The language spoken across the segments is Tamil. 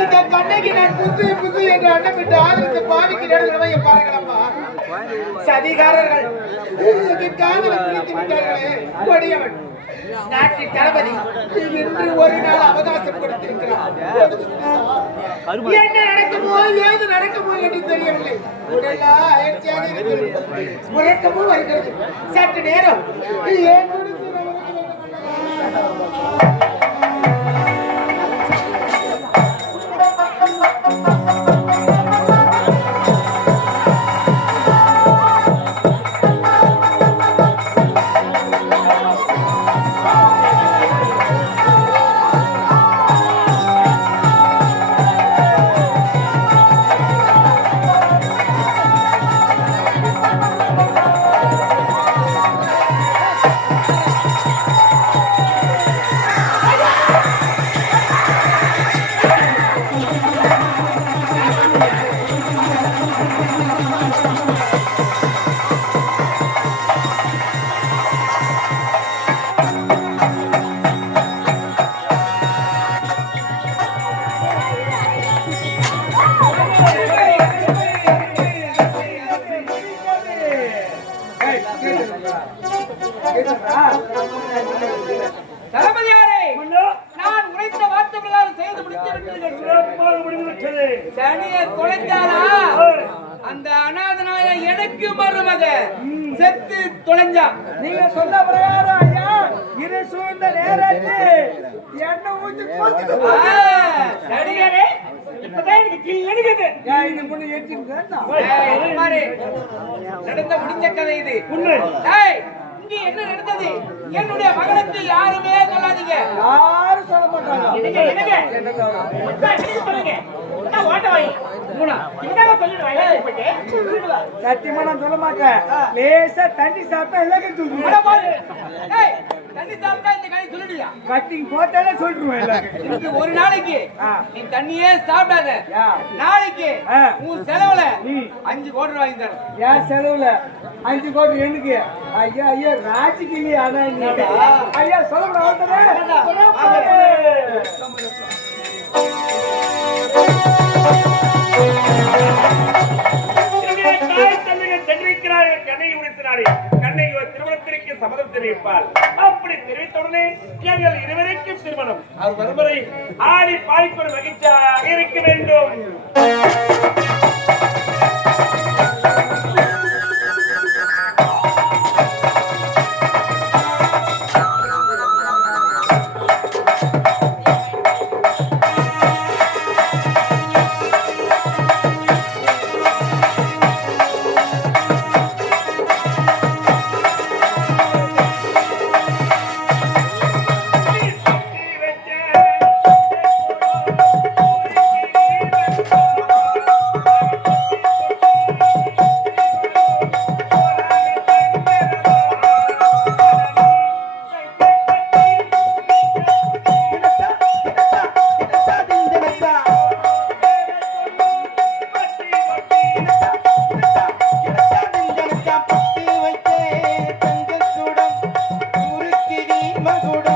இந்த கண்ணைக்கு நான் புசு புசு என்று அன்னமிட்டு ஆதரித்து பாவிக்கிறேன் நிலைமையை பாருங்களம்மா. சதிகாரர்கள் என் பிரித்து விட்டார்களே கொடியவன். நாட்டின் தளபதி இன்று ஒரு நாள் அவகாசம் கொடுத்திருக்கிறார். என்ன நடக்குமோ ஏது நடக்குமோ என்று தெரியவில்லை. உடலெல்லாம் அயற்சியாக இருக்கிறது உறக்கமும் வருகிறது. சற்று நேரம். ஏன் நடந்த முடிஞ்ச கதை இது. உண்மை. இங்க என்ன நடந்தது? என்னுடைய மகனுக்கு யாருமே சொல்லாதீங்க. யாரும் சொல்ல மாட்டாங்க. சொல்லுங்க? சத்தியமா நான் சொல்ல மாட்டேன். லேசா தண்ணி சாப்பிட்டா எல்லாத்தையும் சொல்லுவேன் தண்ணி சாப்பிட்டா இந்த கதை சொல்லிடுயா? கட்டிங் போட்டாலே சொல்லிடுவேன் இன்னைக்கு ஒரு நாளைக்கு. நீ தண்ணியே சாப்பிடாத. நாளைக்கு. உன் செலவுல. அஞ்சு கோடி வாங்கி தரேன். ஏன் செலவுல அஞ்சு கோடி எனக்கு ஐயா ஐயா ராஜிக்கு இல்லையா? நீ. ஐயா என்னுடைய தெரிவிப்பார் அப்படி தெரிவித்தவுடனே எங்கள் இருவருக்கும் திருமணம். அது வருவரை ஆடி பாடிக்கொண்டு மகிழ்ச்சியாக இருக்க வேண்டும். मैं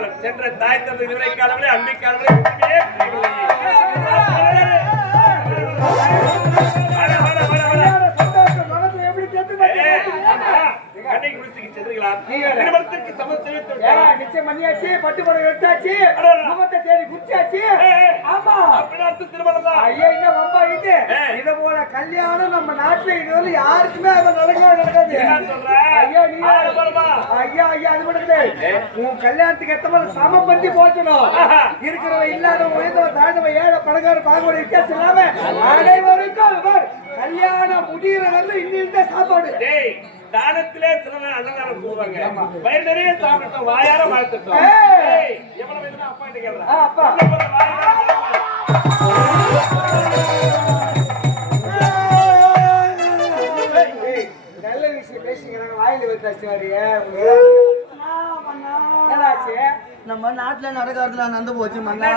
இருந்தாலும் சென்ற தாய் தந்தை விவரை காலங்களே அன்பை காலங்களே ஒன்றுமே? திருமணத்திற்கு ஏடா, விட்டாரா? நிச்சயம் பண்ணியாச்சு பட்டு படம் எடுத்தாச்சு முகத்தை தேடி குடிச்சாச்சு ஏய், ஆமா அப்படின்னா திருமணம் தான். ஐயா என்ன வம்பா இது ஏய். இத போல கல்யாணம் நம்ம நாட்டுல இதுவரை யாருக்குமே அது நடக்கவே நடக்காது? ஐயா நீ? ஐயா ஐயா அது மட்டும். உன் கல்யாணத்துக்கு ஏத்த மாதிரி சம பந்தி போச்சணும் ஆஹா. இருக்கிறவன் இல்லாதவன் உயர்ந்தவன் தாழ்ந்தவன் ஏழை பணக்கார பாகுபாடு வித்தியாசம் இல்லாம அனைவருக்கும் கல்யாணம் முடியறதுல இன்னிருந்த சாப்பாடு டேய், தானத்திலே சிலர் அன்னதானம் போடுவாங்க. வயிறு நிறைய சாப்பிட்டோம், வாயார வாழ்த்துட்டோம். எவ்வளவு வேணுமோ அப்பா அப்பா. நல்ல விஷயம் பேசிக்கிறாங்க. வாயில வச்சாச்சு வாரிய என்னாச்சு? நம்ம நாட்டுல நடக்கிறதுல நடந்து போச்சு மன்னா.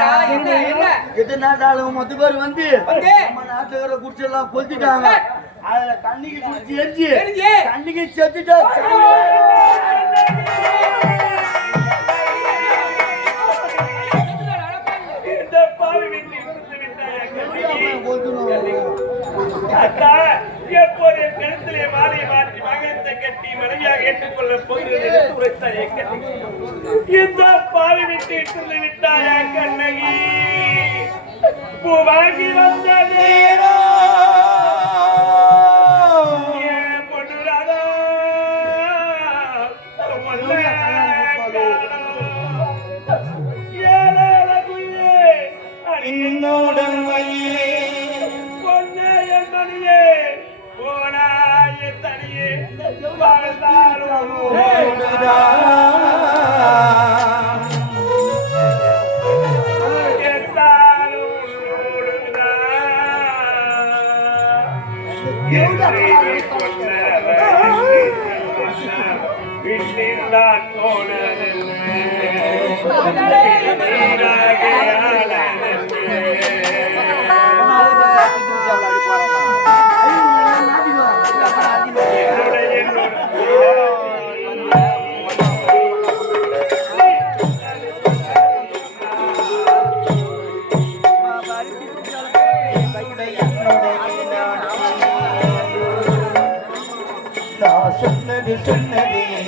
எது நாட்டாளுங்க மொத்த பேர் வந்து நம்ம நாட்டுல இருக்கிற குடிச்செல்லாம் கொளுத்திட்டாங்க. அதுல தண்ணிக்கு குடிச்சு எரிஞ்சு தண்ணிக்கு செத்துட்டா எப்போது என் கழுத்திலே மாலையை மாற்றி மகத்தை கட்டி மனைவியாக ஏற்றுக்கொள்ளப் போகிறது என் கண்ணகி. இந்த பாவி விட்டு விட்டாயா கண்ணகி பூ வாங்கி வந்தது. என்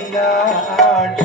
சொன்னது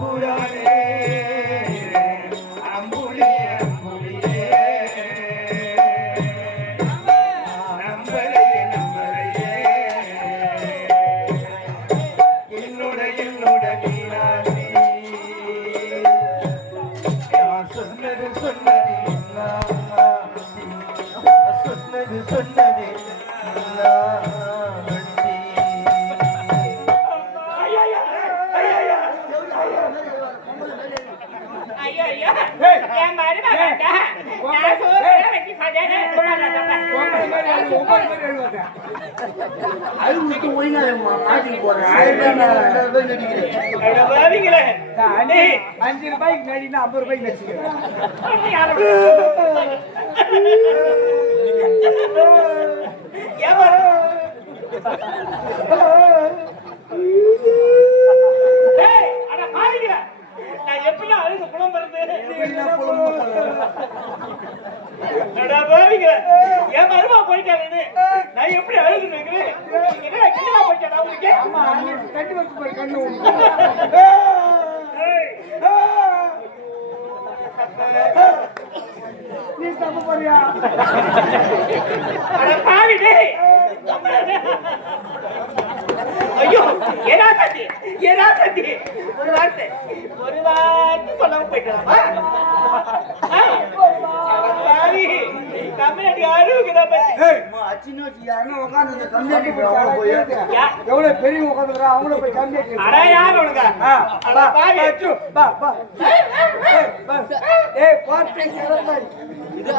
পুরাণ மாதிரி அது போறேன் ஆயிரம் ரூபாய் நடிக்கிறேன் அஞ்சு ரூபாய்க்கு நடினா ஐம்பது ரூபாய்க்கு நடிச்சுக்கிறேன் மருமகன். ஏய், அட பாவிங்களா. நான் எப்படிலாம் அழுது புலம்புறது? அட பாவிங்களா. என் மருமகன் போயிட்டாரு நான் எப்படி அழுது நிக்கிறேன் என்ன கிண்டலா வச்சு பாரு, கண்ணு நீ போறியா? அட பாவி டேய். ஐயோ சத்தி? ஒரு வார்த்தை ஒரு வார்த்தை சொல்லாம போயிட்டா போய் போய் யா- எவ்வளவு பெரிய உட்காந்துக்கிறா அவங்கள போய் கம்மியா அட யார் உனக்கு? அட பாவி. பா, சு, பா, பா. ஏய், பா. ஏய், பார்த்து கிளம்பாய். இது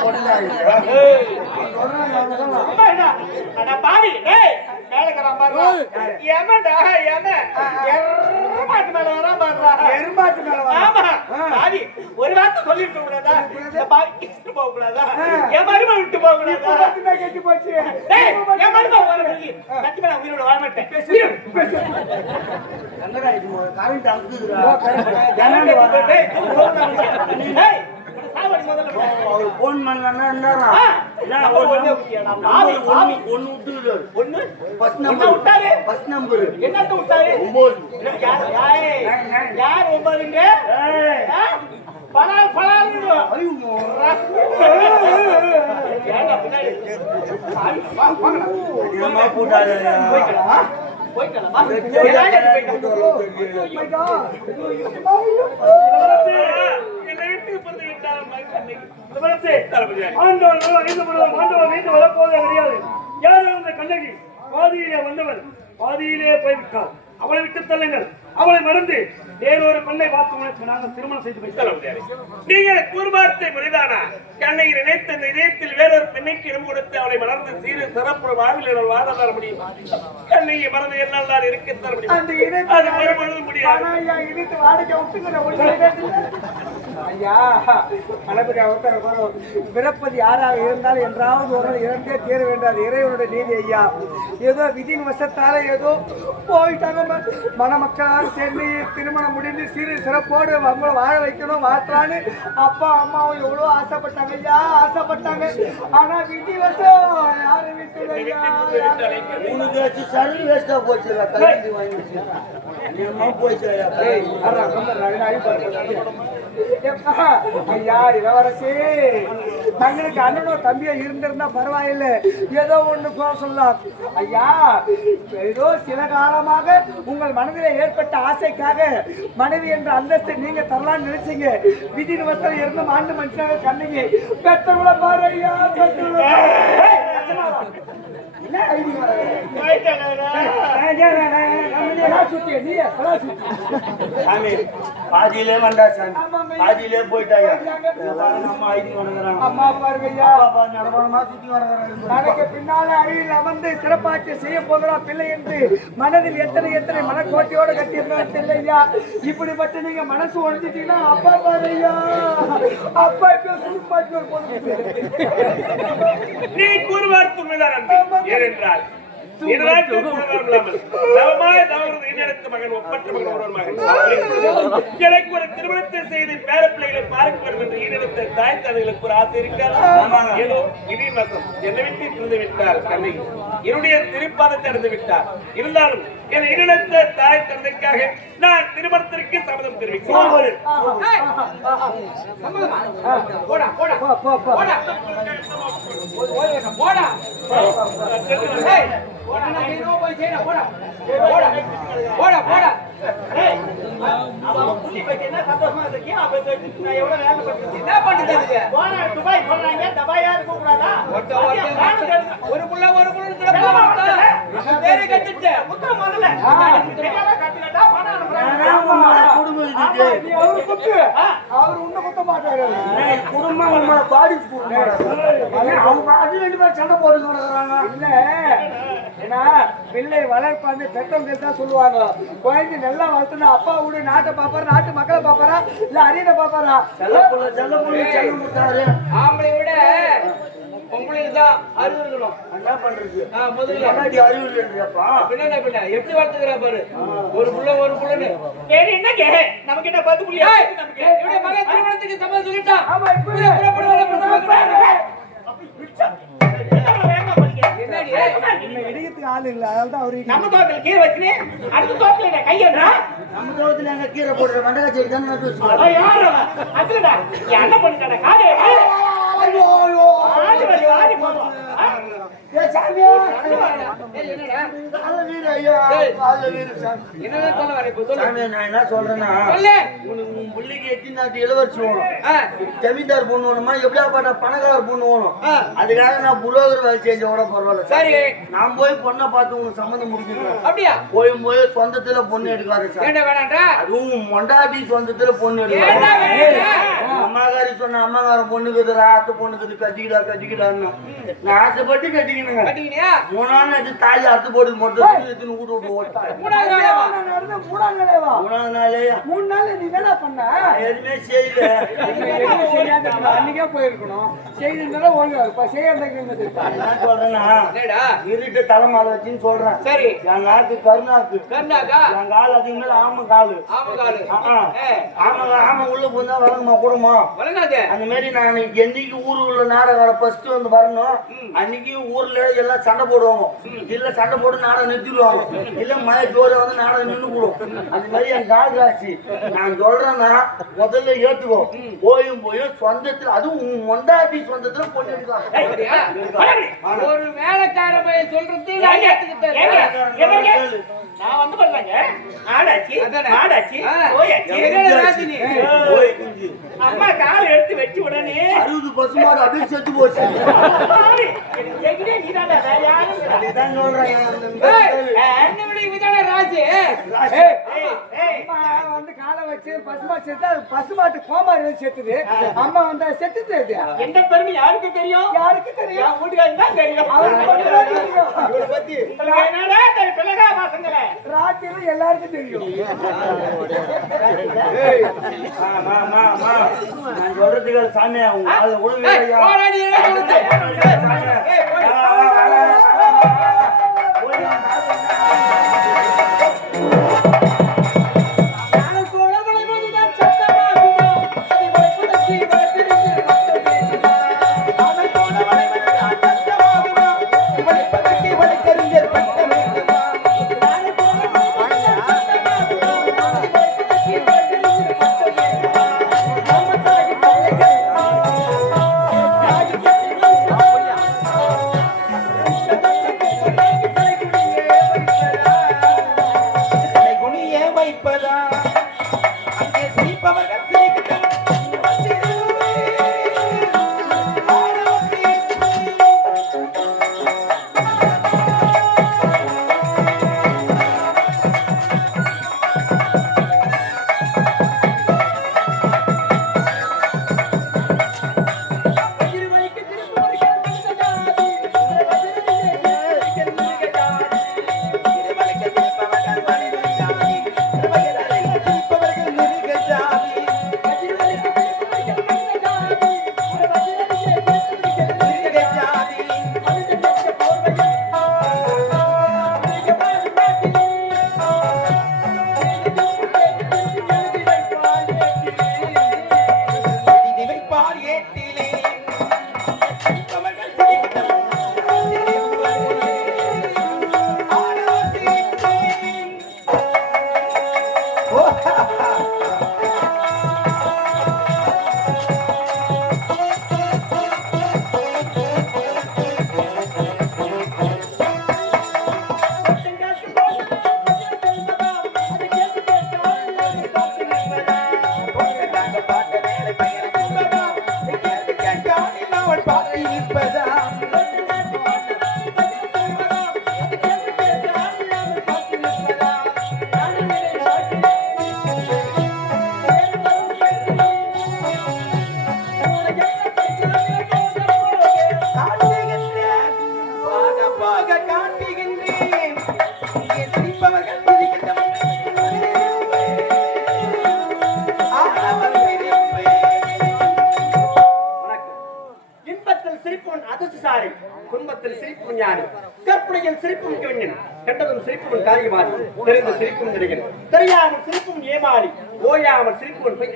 என்ன? அட பாவி. டேய் பாருடா ஏமாடா ஏமா எர்ரமாட்டு மேல வரா பாருடா எருமாட்டு மேல வா. ஆமா ஆ. பாவி ஒரு வார்த்தை சொல்லிருக்க கூடாதா இந்த விட்டு போக கூடாதா என் மருமக விட்டு போக கூடாதா கெட்டு போச்சு டேய் என் மருமக வர சொல்லி சத்தியமா நான் உயிரோட வாழ மாட்டேன் கரண்ட் டேய், தூக்கு போடுறாங்க. டேய், சாவடி முதல்ல போ. அவர் போன் பண்ணலன்னா என்னடா ஆ, விட்டால் மகன் இளவரசே, தளபதியாரே. ஆண்டவர்கள் ஐந்து முழுவதும் ஆண்டவர் நீண்டு வரப்போவதே கிடையாது. யார் அந்த கண்ணகி பாதியிலே வந்தவர் பாதியிலே போய்விட்டார். அவளை விட்டு தள்ளுங்கள். அவளை மறந்து வேறொரு பெண்ணை பார்த்து உனக்கு நாங்கள் திருமணம் செய்து வைத்தோம். நீங்கள் கூர்மார்த்தை முறைதானா கண்ணகி நினைத்த இந்த இதயத்தில் வேறொரு பெண்ணைக்கு இடம் கொடுத்து அவளை மலர்ந்து சீரு சிறப்பு வாழ்வில் வாழ தர முடியும். கண்ணகி மறந்து என்னால் இருக்க தர முடியும். அது மறுபொழுதும் முடியாது. ஐயா, அவதார வரும். பிறப்பது யாராக இருந்தாலும் என்றாவது ஒரு இறந்தே தீர வேண்டாது இறைவனுடைய நீதி ஐயா. ஏதோ விதியின் வசத்தால ஏதோ போயிட்டாங்க மணமக்களால் சேர்ந்து திருமணம் முடிந்து சிறு சிறப்போடு அவங்கள வாழ வைக்கணும் மாற்றான்னு அப்பா அம்மாவும் எவ்வளோ ஆசைப்பட்டாங்க ஐயா ஆசைப்பட்டாங்க. ஆனா விதி வசம் யாரு விட்டு ஐயா உனக்கு சரி வாங்கி ஐயா இளவரசி. தங்களுக்கு அண்ணனோ தம்பியோ இருந்திருந்தா பரவாயில்ல. ஏதோ ஒண்ணு போக சொல்லலாம். ஐயா ஏதோ சில காலமாக உங்கள் மனதில் ஏற்பட்ட ஆசைக்காக மனைவி என்ற அந்தஸ்தை நீங்க தரலாம்னு நினைச்சீங்க. விதி நிமிஷத்தில் இருந்து மாண்டு மனுஷனாக கண்ணீங்க பெத்தவங்கள பாரு ஐயா பெற்ற பாரு. சாமி பாதியிலே வந்தா சாமி. பாதியிலே போயிட்டாங்க நம்ம ஐடி வணங்குறாங்க. அம்மா பாருங்க ஐயா. நடமாடமா சுத்தி வணங்குறாங்க. தனக்கு பின்னாலே அழியில் அமர்ந்து சிறப்பாட்சி செய்ய போகிறா பிள்ளை என்று மனதில் எத்தனை எத்தனை மனக்கோட்டையோடு கட்டியிருந்தாலும் தெரியலையா இப்படிப்பட்ட நீங்க மனசு உழைஞ்சிட்டீங்கன்னா அப்பா பாருயா அப்பா இப்ப சுருப்பாட்டி ஒரு பொண்ணு நீ கூறுவார் உண்மைதான் அன்பு. ஏனென்றால் எனக்கு ஒரு திருமணத்தை செய்து பேர பிள்ளைகளை பார்க்க வேண்டும் என்று ஈடெடுத்த தாய் தந்தைகளுக்கு ஒரு ஆசை இருக்காது ஏதோ விதி வசம் என்னை விட்டு இருந்து விட்டார் என்னுடைய திருப்பாதத்தை அடைந்து விட்டார் இருந்தாலும் என் ஈடெடுத்த தாய் தந்தைக்காக நான் திருமணத்திற்கு சம்மதம் தெரிவிக்கிறேன். போடா. போடா. போடா போடா. போடா. போடா போடா. என்ன எவ்வளவு வேலை என்ன ஒரு புள்ள ஒரு குடும்பம் அவரு அவர் உன்னை குத்த மாட்டாரு குடும்பம் பாடி அவங்க அது ரெண்டு பேரும் சண்டை இல்ல ஏன்னா பிள்ளை வளர்ப்பாந்து பெற்றவங்க தான் சொல்லுவாங்க. குழந்தை நல்லா வளர்த்துனா அப்பா விடு நாட்டை பாப்பாரா நாட்டு மக்களை பாப்பாரா இல்ல அரியனை பாப்பாரா செல்ல புள்ள செல்ல புள்ள செல்ல கொடுத்தாரு ஆம்பளை விட உங்களுக்கு தான் அறிவு இருக்கணும். என்ன பண்றது? முதல்ல அறிவு இல்லையாப்பா? பின்ன பின்ன? எப்படி வளர்த்துக்கிறா பாரு? ஒரு புள்ள ஒரு புள்ளன்னு. சரி என்னங்க? நமக்கு என்ன பத்து புள்ளி நமக்கு. மகன் திருமணத்துக்கு சம்மதம் சொல்லிட்டான். புள்ள, ஆள் இல்ல. அதனால தான் அவரு நம்ம தோட்டத்தில் கீரை வச்சுனே அடுத்த தோட்டத்தில் கையறா நம்ம தோட்டத்துல எங்க கீரை போடுற வெண்டக்காய் செடி தானே நட்டு வச்சுக்கோ அவன் யார் அவன்? அதுலடா, என் அண்ணன் பண்ணிட்டாடா, காது. ஐயோ ஐயோ ஆடி ஆடி போகும். ஆ? ஏ சாமி ஏய், என்னடா கால வீடு ஐயா. கால வீடு சாமி. என்னதான் சொல்ல வர இப்ப சொல்லு. சாமி நான் என்ன சொல்றேன்னா இளவரசி ஜமீன்தார் பொண்ணு வேணுமா? எப்படியா பாட்டா பணக்கார பொண்ணு வேணும். அதுக்காக நான் புரோகர் வேலை செஞ்ச விட பரவாயில்ல சரி. நான் போய் பொண்ணை பார்த்து உனக்கு சம்மந்தம் முடிக்கிறேன் அப்படியா? போய் போய் சொந்தத்துல பொண்ணு எடுக்காத சார் அதுவும் மொண்டாட்டி சொந்தத்துல பொண்ணு எடுக்காத அம்மாக்காரி சொன்ன அம்மாக்கார பொண்ணுக்குதுடா அத்தை பொண்ணுக்குது கட்டிக்கிடா கட்டிக்கிடான்னு. நான் ஆசைப்பட்டு கட்டிக்கினியா மூணாவது தாலி அறுத்து போட்டு மொத்தம் எடுத்துன்னு வீட்டு மூணாவது நாளே மூணு நாள் நீ என்ன பண்ண. எதுவுமே செய்யல. அன்னைக்கே போயிருக்கணும். செய்திருந்தாலும் ஒழுங்கா என்ன சொல்றேன்னா இருட்டு தலைமால வச்சுன்னு சொல்றேன். சரி. என் கருணாக்கு கர்நாக்கா. என் கால் அதுக்கு மேல ஆம காலு. ஆமகாலு ஆ, ஆ. ஏ. ஆமா ஆமா உள்ள போந்தா வழங்குமா கூடமா? வழங்காத அந்த மாதிரி நான் என்னைக்கு ஊர் உள்ள ஃபர்ஸ்ட் வந்து வரணும். அன்னைக்கு ஊர்ல எல்லாம் சண்டை போடுவாங்க. இல்ல சண்டை போட்டு நாடகம் நிறுத்திடுவாங்க. இல்ல மழை ஜோர வந்து நாடகம் நின்று போடும். அந்த மாதிரி என் கால் ராசி நான் சொல்றேன்னா முதல்ல ஏத்துக்கோ. போயும் போயும் சொந்தத்துல அதுவும் மொண்டாட்டி சொந்தத்துல பொண்ணு எடுக்கலாம்? ஒரு வேலைக்கார பையன் சொல்றது நான் வந்து பண்றாங்க ஆடாச்சி அதானே. மாடாச்சி ஆ. போயாச்சி என்னடா ராசி நீ? போய் குஞ்சு. அம்மா கால் எடுத்து வச்சு உடனே. அறுபது பசுமாடு அப்படியே செத்து போச்சு. நீதான்டா, வேற யாரும். அதுதான் சொல்றேன் வந்து காலை வச்சு பசுமாட்டு செத்து அது பசுமாட்டு கோமாரி வந்து செத்துது. அம்மா வந்து செத்துது எந்த பெருமை யாருக்கு தெரியும்? யாருக்கு தெரியும்? என் வீட்டுக்காரருக்கு தான் தெரியும். அவருக்கு தெரியும். என்னடா பிள்ளைகா பசங்களே. ராத்திரி எல்லாருக்கும் தெரியும். ஆமா, ஆமா, ஆமா. நான் சொல்றதுக்கு சாமி உங்க கால்ல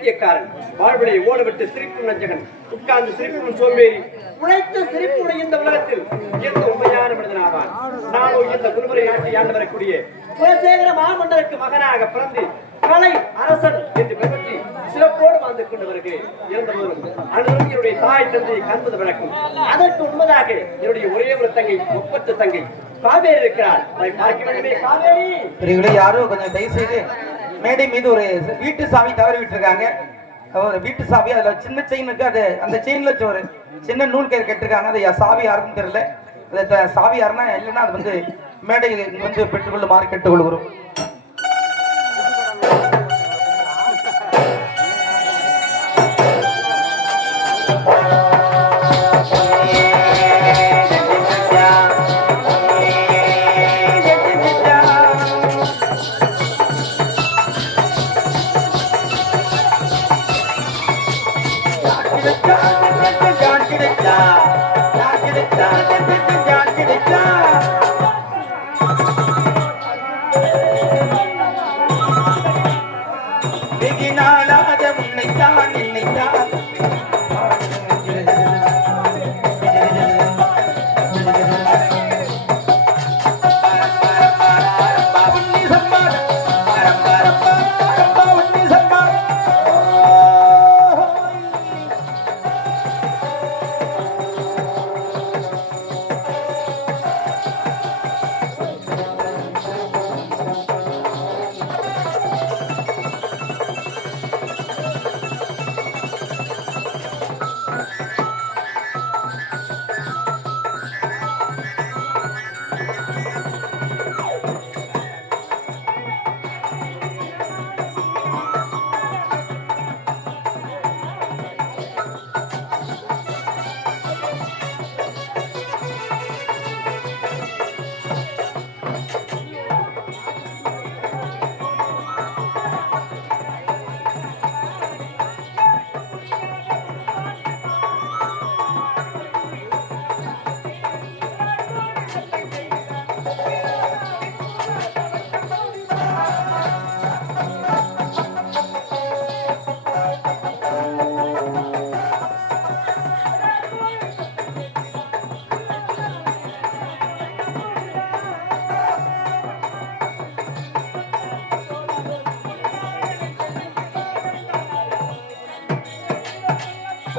பைத்தியக்காரன் வாழ்விலை ஓடவிட்டு சிரிப்பு நஞ்சகன். உட்கார்ந்து சிரிப்பும் சோம்பேறி. உழைத்து சிரிப்புடைய இந்த உலகத்தில் எந்த உண்மையான மனிதனாவான் நானோ இந்த குருமுறை நாட்டை ஆண்டு வரக்கூடிய குலசேகர மாமன்னருக்கு மகனாக பிறந்து கலை அரசன் என்று பெருமைக்கு சிறப்போடு வாழ்ந்து கொண்டு வருகிறேன் இருந்தபோதும் அனுபவம் என்னுடைய தாய் தந்தையை கண்பது வழக்கம். அதற்கு உண்மதாக என்னுடைய ஒரே ஒரு தங்கை ஒப்பற்ற தங்கை. காவேரி இருக்கிறார் அதை பார்க்க வேண்டுமே காவேரி. யாரோ கொஞ்சம் தயவு செய்து மேடை மீது ஒரு வீட்டு சாவி தவறி விட்டுருக்காங்க. ஒரு வீட்டு சாவி அதுல சின்ன செயின் இருக்கு. அது அந்த செயின்ல ஒரு சின்ன நூல் கயிறு கட்டிருக்காங்க. அது சாவி யாருக்கும் தெரியல. அது த- சாவி யாருன்னா இல்லைன்னா அது வந்து மேடையில் இங்க வந்து பெற்றுக்கொள்ளுமாறு கேட்டுக்கொள்கிறோம். வெகு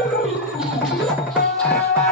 நாளாக உன்னைத்தான் நினைத்தான் ஆ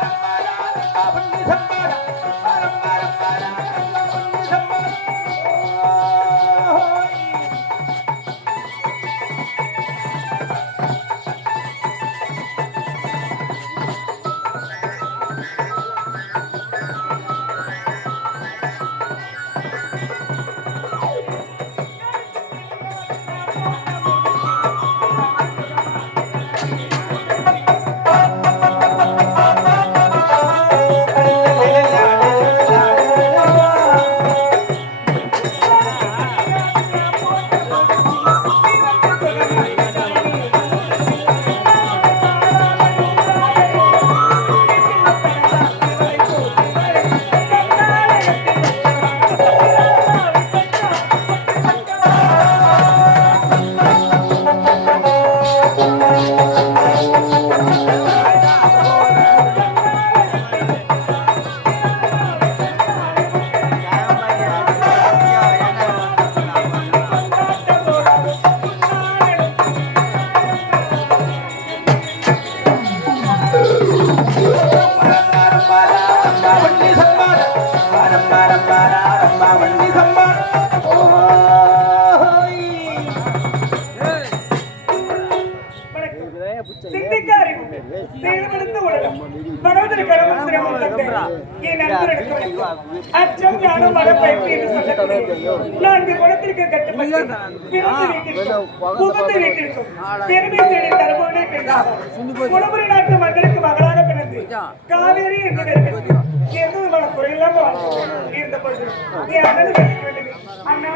அண்ணா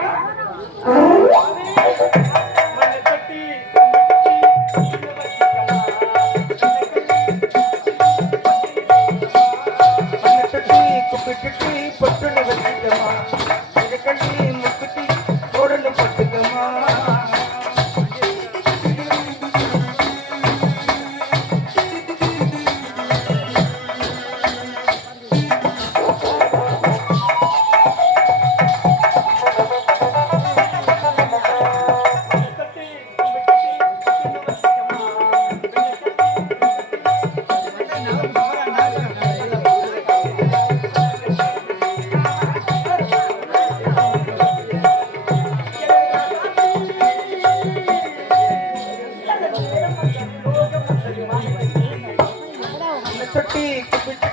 தொட்டி குப்பி தொட்டி பொட்டுன்னு வச்சுக்கமா